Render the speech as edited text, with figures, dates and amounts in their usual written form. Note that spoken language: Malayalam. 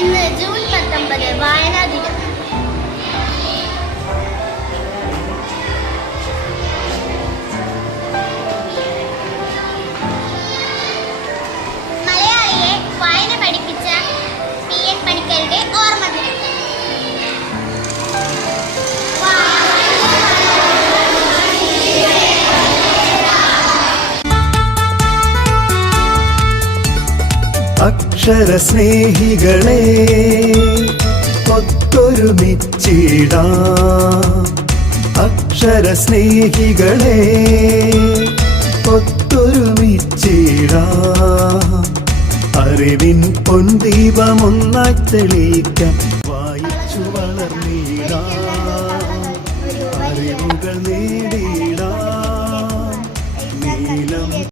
ഇന്ന് ജൂൺ 19 വായനാ ദിനം. മലയാളിയെ വായന പഠിപ്പിച്ച PN പണിക്കരുടെ ഓർമ്മ ദിനം. അക്ഷരസ്നേഹികളെ ഒത്തൊരുമിച്ചിടാം, അക്ഷരസ്നേഹികളെ ഒത്തൊരുമിച്ചിടാം. അറിവിൻ പൊൻദീപമൊന്നായി തെളിയിക്കാം,